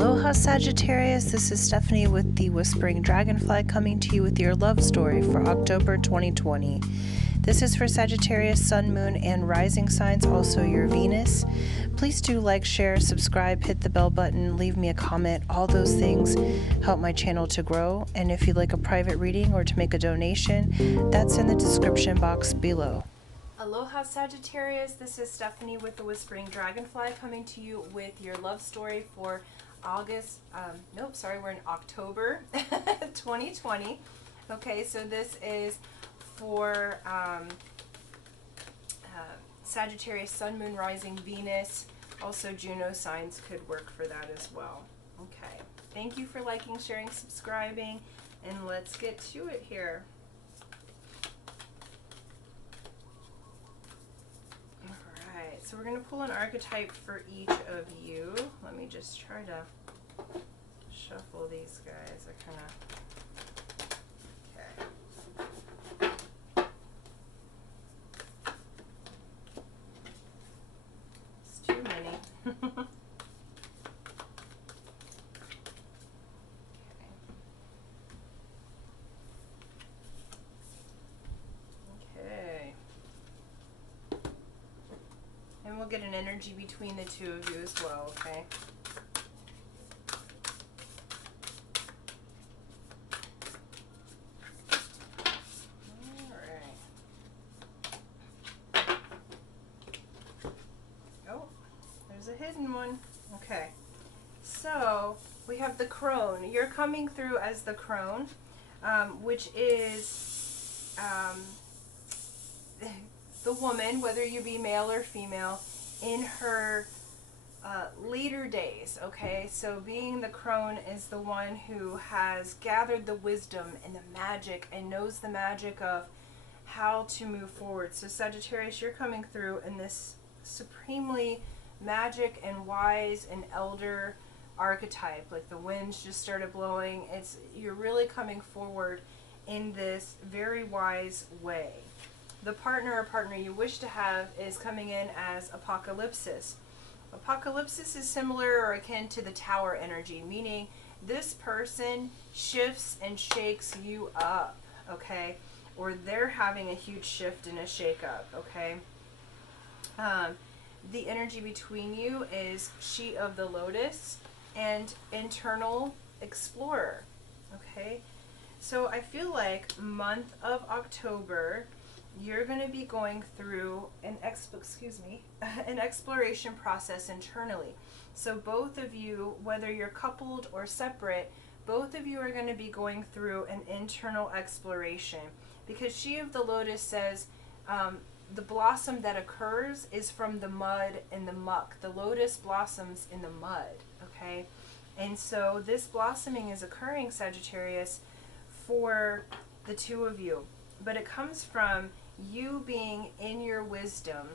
Aloha Sagittarius, this is Stephanie with the Whispering Dragonfly coming to you with your love story for October 2020. This is for Sagittarius, Sun, Moon, and Rising signs, also your Venus. Please do like, share, subscribe, hit the bell button, leave me a comment. All those things help my channel to grow. And if you'd like a private reading or to make a donation, that's in the description box below. Aloha Sagittarius, this is Stephanie with the Whispering Dragonfly coming to you with your love story for we're in October 2020. Okay, so this is for Sagittarius, Sun, Moon, Rising, Venus. Also Juno signs could work for that as well. Okay, thank you for liking, sharing, subscribing, and let's get to it here. Alright, so we're going to pull an archetype for each of you. Let me just try to shuffle these guys. Okay. It's too many. Okay. And we'll get an energy between the two of you as well, okay? A hidden one. Okay, so we have the crone. You're coming through as the crone, which is the woman, whether you be male or female, in her later days. Okay, so being the crone is the one who has gathered the wisdom and the magic and knows the magic of how to move forward. So Sagittarius, you're coming through in this supremely magic and wise and elder archetype. Like the winds just started blowing. You're really coming forward in this very wise way. The partner or partner you wish to have is coming in as apocalypsis. Apocalypsis is similar or akin to the tower energy, meaning this person shifts and shakes you up, okay? Or they're having a huge shift and a shake up, okay? The energy between you is She of the Lotus and Internal Explorer. Okay, so I feel like month of October, you're going to be going through an exploration process internally. So both of you, whether you're coupled or separate, both of you are going to be going through an internal exploration, because She of the Lotus says, the blossom that occurs is from the mud and the muck. The lotus blossoms in the mud, okay? And so this blossoming is occurring, Sagittarius, for the two of you. But it comes from you being in your wisdom,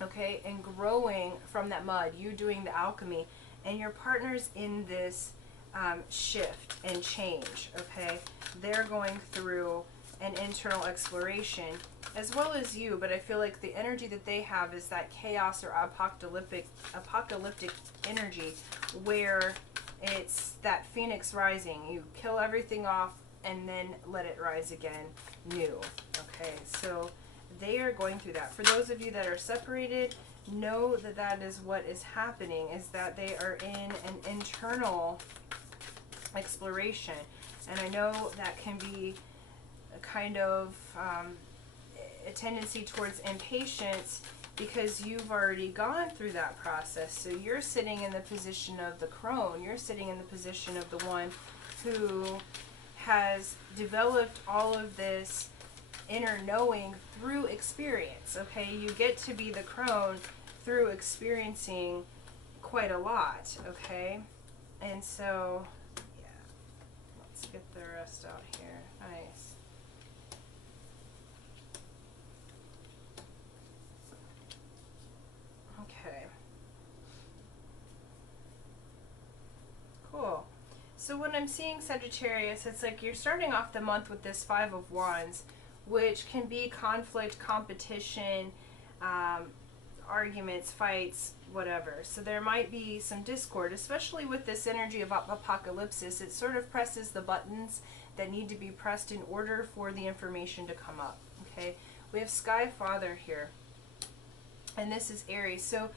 okay, and growing from that mud, you doing the alchemy, and your partner's in this shift and change, okay? They're going through an internal exploration, as well as you, but I feel like the energy that they have is that chaos or apocalyptic energy, where it's that phoenix rising. You kill everything off and then let it rise again new. Okay, so they are going through that. For those of you that are separated, know that that is what is happening, is that they are in an internal exploration. And I know that can be a kind of a tendency towards impatience, because you've already gone through that process. So you're sitting in the position of the crone. You're sitting in the position of the one who has developed all of this inner knowing through experience. Okay, you get to be the crone through experiencing quite a lot. Okay, and so yeah, let's get the rest out here. Nice. Okay. Cool. So when I'm seeing Sagittarius, it's like you're starting off the month with this Five of Wands, which can be conflict, competition, arguments, fights, whatever. So there might be some discord, especially with this energy of apocalypse. It sort of presses the buttons that need to be pressed in order for the information to come up. Okay, we have Sky Father here, and this is Aries. So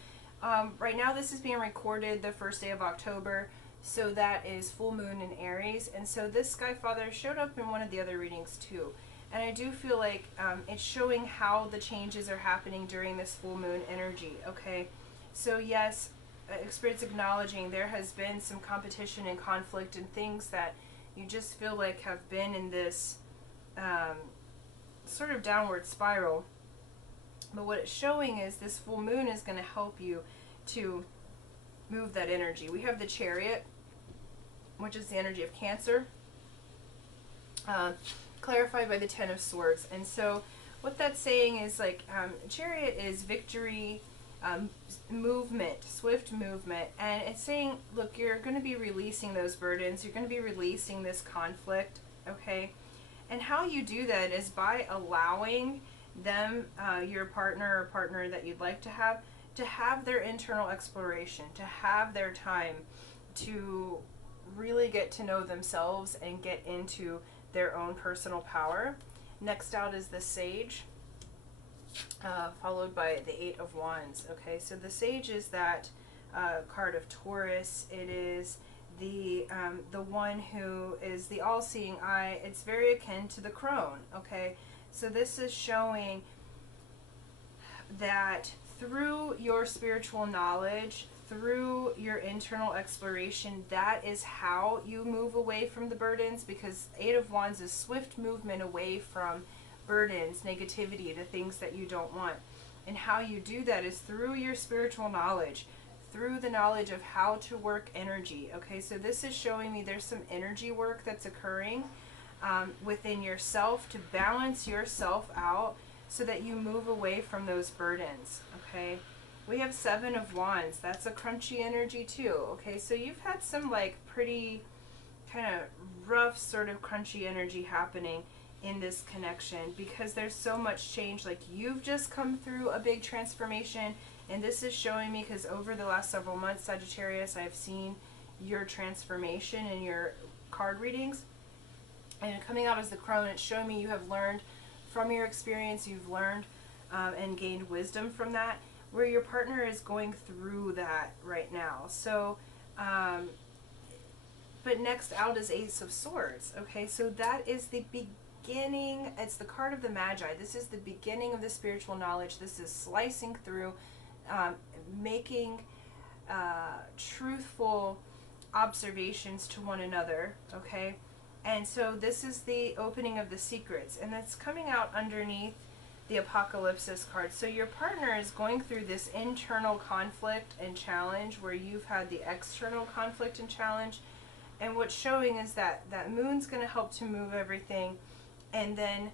right now this is being recorded the first day of October, so that is full moon in Aries. And so this Sky Father showed up in one of the other readings too. And I do feel like it's showing how the changes are happening during this full moon energy, okay? So yes, Spirit's acknowledging there has been some competition and conflict and things that you just feel like have been in this sort of downward spiral. But what it's showing is this full moon is going to help you to move that energy. We have the Chariot, which is the energy of Cancer. Clarified by the Ten of Swords. And so what that's saying is like Chariot is victory, movement, swift movement, and it's saying, look, you're going to be releasing those burdens, you're going to be releasing this conflict, okay? And how you do that is by allowing them, your partner or partner that you'd like to have their internal exploration, to have their time to really get to know themselves and get into their own personal power. Next out is the Sage, followed by the Eight of Wands. Okay, so the Sage is that card of Taurus. It is the one who is the all-seeing eye. It's very akin to the crone. Okay, so this is showing that through your spiritual knowledge, through your internal exploration, that is how you move away from the burdens, because Eight of Wands is swift movement away from burdens, negativity, the things that you don't want. And how you do that is through your spiritual knowledge, through the knowledge of how to work energy. Okay, so this is showing me there's some energy work that's occurring within yourself to balance yourself out so that you move away from those burdens. Okay, we have Seven of Wands. That's a crunchy energy too. Okay, so you've had some like pretty kind of rough sort of crunchy energy happening in this connection, because there's so much change. Like you've just come through a big transformation, and this is showing me because over the last several months, Sagittarius, I've seen your transformation in your card readings, and coming out as the crone, it's showing me you have learned from your experience, you've learned and gained wisdom from that, where your partner is going through that right now. So but next out is Ace of Swords. Okay, so that is the beginning. It's the card of the Magi. This is the beginning of the spiritual knowledge. This is slicing through, making truthful observations to one another. Okay, and so this is the opening of the secrets, and it's coming out underneath the Apocalypsis card. So your partner is going through this internal conflict and challenge where you've had the external conflict and challenge. And what's showing is that that moon's going to help to move everything. And then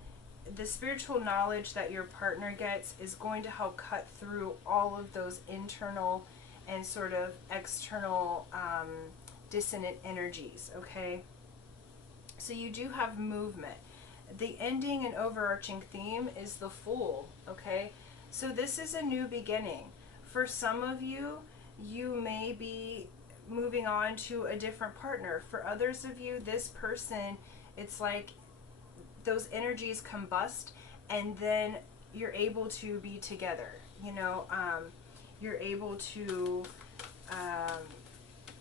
the spiritual knowledge that your partner gets is going to help cut through all of those internal and sort of external dissonant energies. Okay, so you do have movement. The ending and overarching theme is the Fool. Okay, so this is a new beginning. For some of you, you may be moving on to a different partner. For others of you, this person, it's like those energies combust, and then you're able to be together. You know, you're able to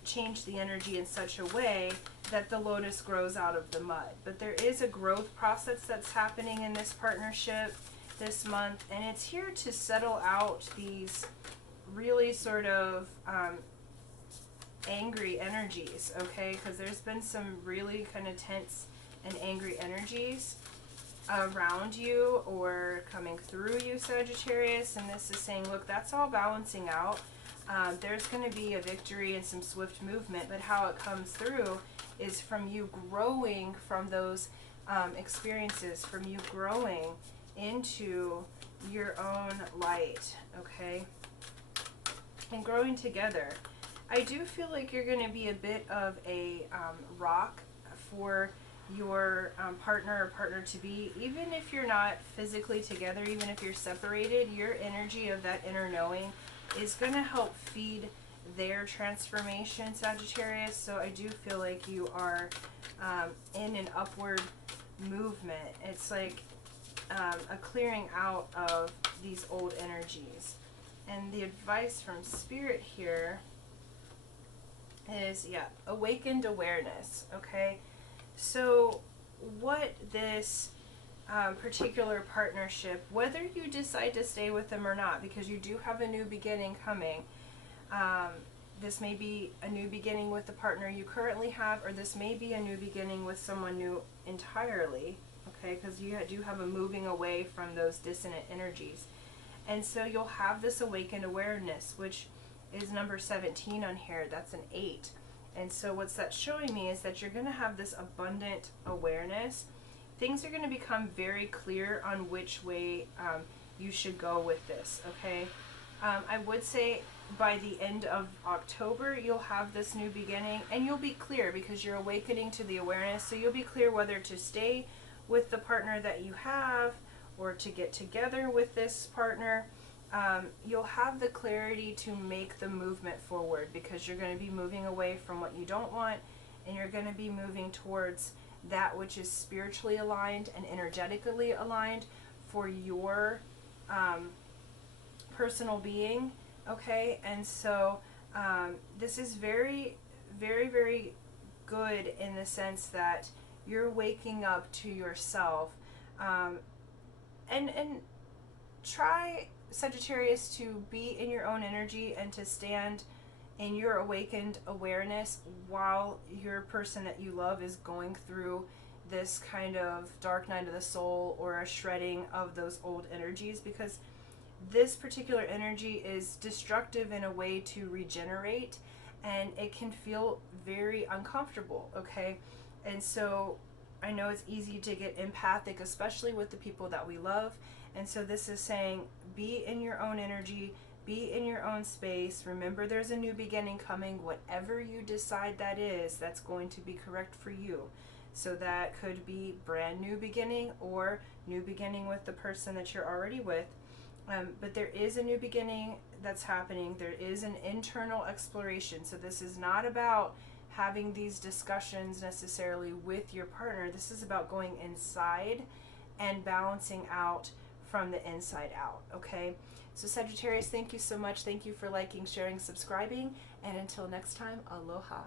change the energy in such a way that the lotus grows out of the mud. But there is a growth process that's happening in this partnership this month, and it's here to settle out these really sort of angry energies, okay? Because there's been some really kind of tense and angry energies around you or coming through you, Sagittarius, and this is saying, look, that's all balancing out. There's going to be a victory and some swift movement, but how it comes through is from you growing from those experiences, from you growing into your own light, okay? And growing together. I do feel like you're going to be a bit of a rock for your partner or partner to be, even if you're not physically together, even if you're separated, your energy of that inner knowing is going to help feed their transformation, Sagittarius. So I do feel like you are in an upward movement. It's like a clearing out of these old energies. And the advice from Spirit here is, yeah, awakened awareness, okay? So what this particular partnership, whether you decide to stay with them or not, because you do have a new beginning coming, this may be a new beginning with the partner you currently have, or this may be a new beginning with someone new entirely, okay, because you do have a moving away from those dissonant energies. And so you'll have this awakened awareness, which is number 17 on here. That's an 8. And so what's that showing me is that you're going to have this abundant awareness. Things are going to become very clear on which way you should go with this, okay? I would say by the end of October, you'll have this new beginning, and you'll be clear because you're awakening to the awareness. So you'll be clear whether to stay with the partner that you have or to get together with this partner. You'll have the clarity to make the movement forward because you're going to be moving away from what you don't want, and you're going to be moving towards that which is spiritually aligned and energetically aligned for your personal being, okay? And so this is very, very, very good in the sense that you're waking up to yourself. And try, Sagittarius, to be in your own energy and to stand in your awakened awareness while your person that you love is going through this kind of dark night of the soul or a shredding of those old energies, because this particular energy is destructive in a way to regenerate, and it can feel very uncomfortable, okay? And so I know it's easy to get empathic, especially with the people that we love. And so this is saying, be in your own energy, be in your own space. Remember, there's a new beginning coming. Whatever you decide that is, that's going to be correct for you. So that could be brand new beginning or new beginning with the person that you're already with. But there is a new beginning that's happening. There is an internal exploration. So this is not about having these discussions necessarily with your partner. This is about going inside and balancing out from the inside out, okay? So Sagittarius, thank you so much. Thank you for liking, sharing, subscribing, and until next time, aloha.